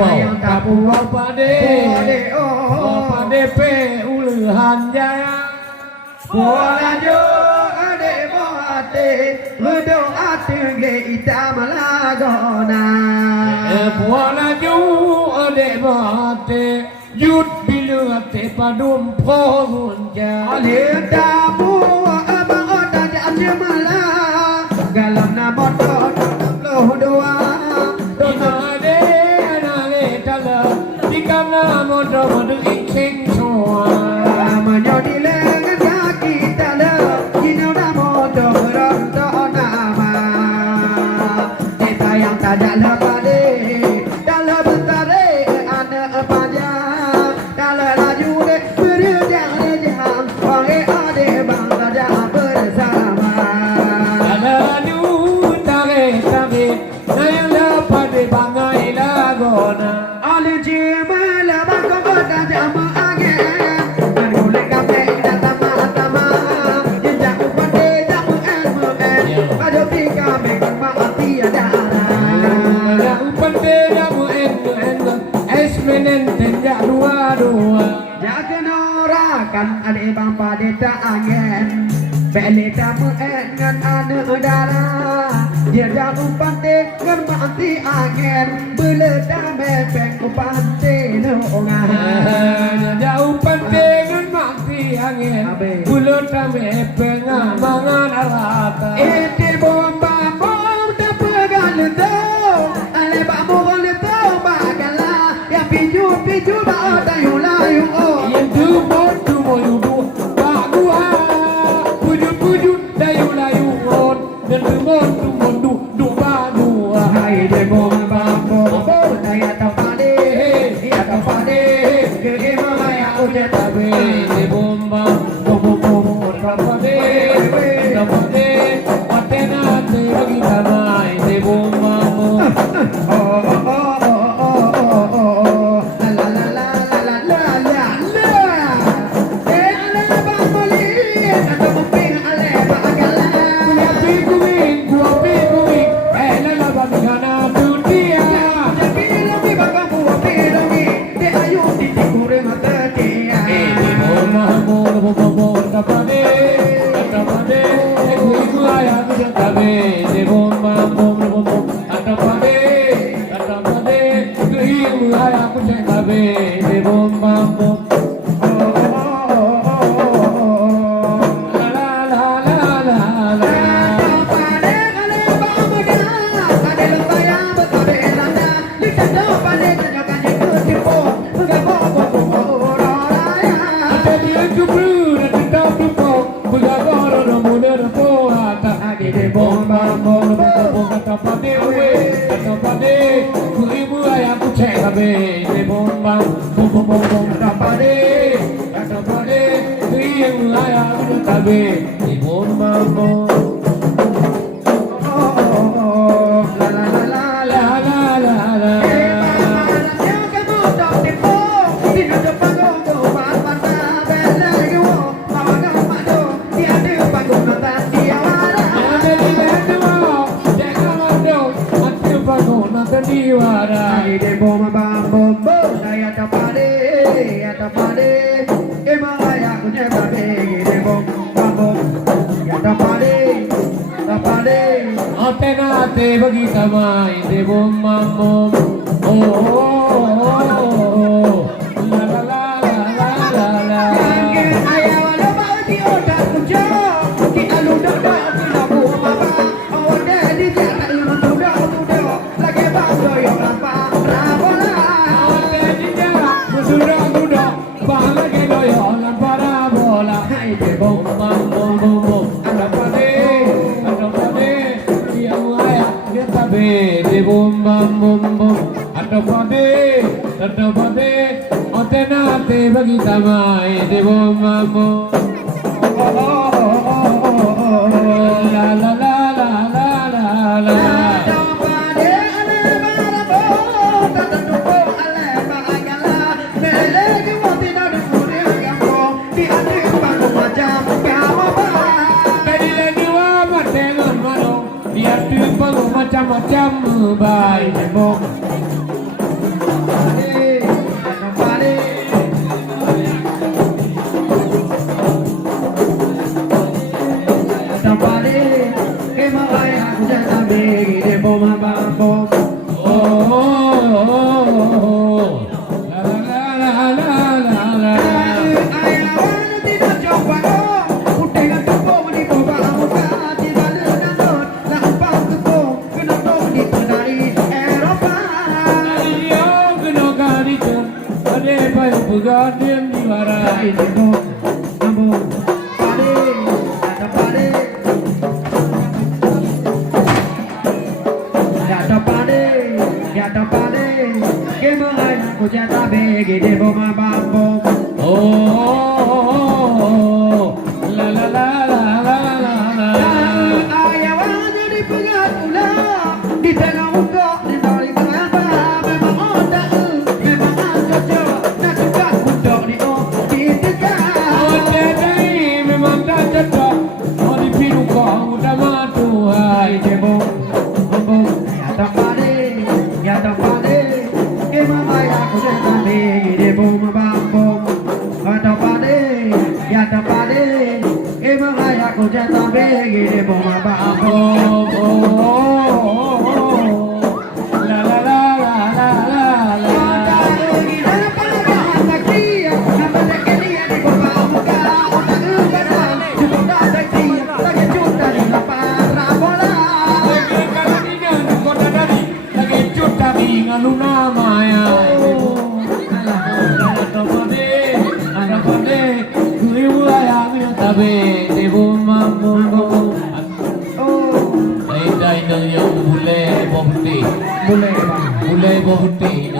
yang tapuau pade pade pe uluhan jaya Bola jo ade boate mudo atunge itamalagona Bola ju ade boate yut bilate padum pohon jaya Alita buwa abang oda jamala galam na motor loh doa Inade anale tala dikana modo modo iksing soa Menyodi lengan kaki tala Kino na motor beronto nama Kita yang tak ada pade Dalam betare anak pada Dalam laju de berjang jang Wangi ade bang tada bersama Alanu tare tare nayang lapade bangai lagona Ali jimala bako kota jama agen Bergulai kafe dan tama-tama Jejak upade jamu ilmu Pada pika mekan maati ada Ya upande jamu enu esmenen tenja dua Jaga norakan ade bang pade tak agen Beli tamu ngan ane udara Dia jamu pante ngan maati agen Bele dame peng upante nongan jauh pentingan mati angin bulut kami pengamangan arata Iti bomba bom tak pegang itu Ale bak murah itu bagala Ya piju bak tayu layu oh yang tu moyu pak gua puju dayu layu on dan tu du badua Hai de bomba bom Daya tapade Ya tapade Gege mama ya udah tabe de bomba tapade atena te bagi tamai de bomba Te bagi tamai de bom bom la la la la la la Ayah walau mau diodak kujo Di alu dodo tidak buah mama Awalnya di jalan lu dodo Lagi bangga yang apa Rabola Awalnya di jalan Musudah Bang lagi doyo Lampara bola Hai de bom bom Ada pade Yang layak Dia tabe de bom Ada pade Otena te bagi tamai de bom la la la la la la macam-macam baik Begadang di warai oh la la la la la la la ayawannya di pengatula di tengah muka di balik mata memang otak memang cocok nak suka untuk di di dekat oh dadai memang tak cocok oh di pilu kau udah matu hai cebong bombong ya tak pade emang ayah aku jangan begi bom bambom tak pade ya tak pade emang ayah aku jangan begi bom bambom la la la la la la la Luna Maya, ada pada, kuiu ayam yang tabe, debu mampu, dai dai yang bule bohti, bule bohti,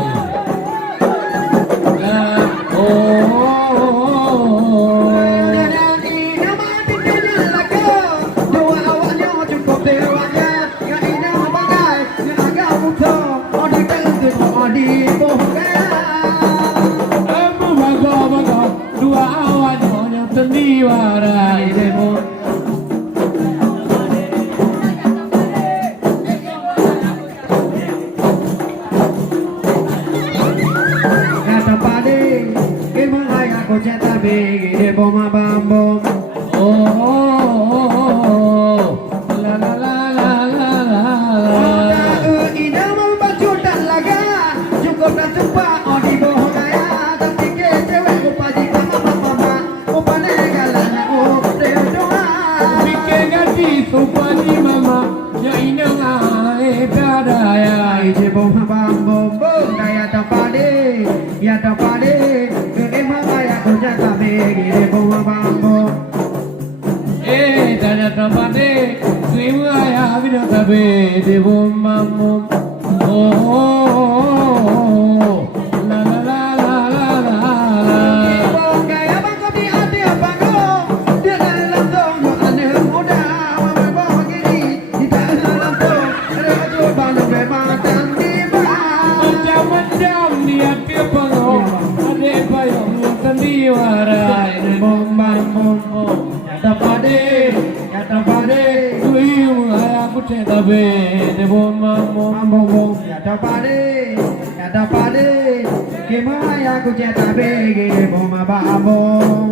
dua awan yang terdiwarai debu. Kata pade, emang ayah aku cetak begi bom bambom. La la la la la la. Ina mau baju dan laga, cukup dan cepat oh di bawah gaya, tapi ke cewek upaji mama, upa negalan doa. Bikin ganti supani mama, ya ina ngai dadaya. Ije bom bambom, daya tapade, ya tapade, emang ayah aku cetak begi bom bambom. Dada tapade, kuiu ayam yang tabe, debu mampu. La la la la la la. Gaya bangko di hati bangko, dia dalam tong ane muda, bawa gini di dalam tong, ada baju baru memang tiba. Macam-macam dia tiapang, ada payung yang terdiwarai, bom bom bom. Ya tapade, kuiu ayam cetak be, debu mampu. Ya tapade, gimana ya aku cetak begi bom bambom.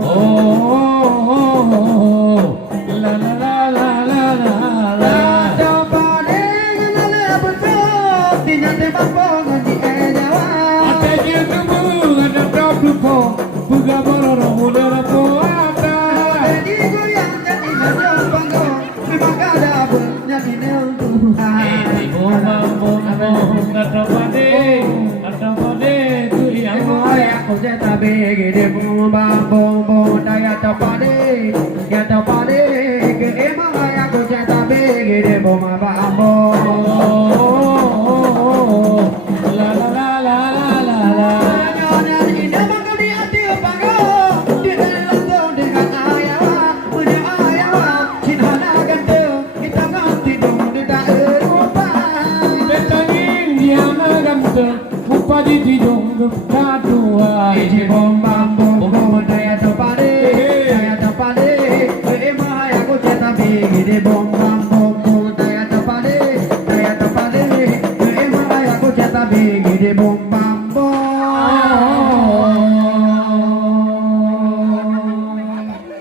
La la la la la la la. Tapade, ngale betul, dinyate bambom di Jawa. Ada dia temu, ada kapuko, buka bororo budara poata. Jadi goyang jadi nyanyi bangko, memang ada punya di Tuhan. Aku cetak begi di bom bambom, daya tapade, ya tapade, ke emang aku cetak begi di bom bambom. La la la la la la la. Nyonya indah bangko di hati bangko, di dalam tong dengan ayah, punya ayah, cinta ganteng, kita ganti dong di daerah rumah. Betangin dia maganteng, upadi tidong kadua. Ije bom bambom, daya tapade, emang aku cetak begi di bom bambom, daya tapade, emang aku cetak begi di bom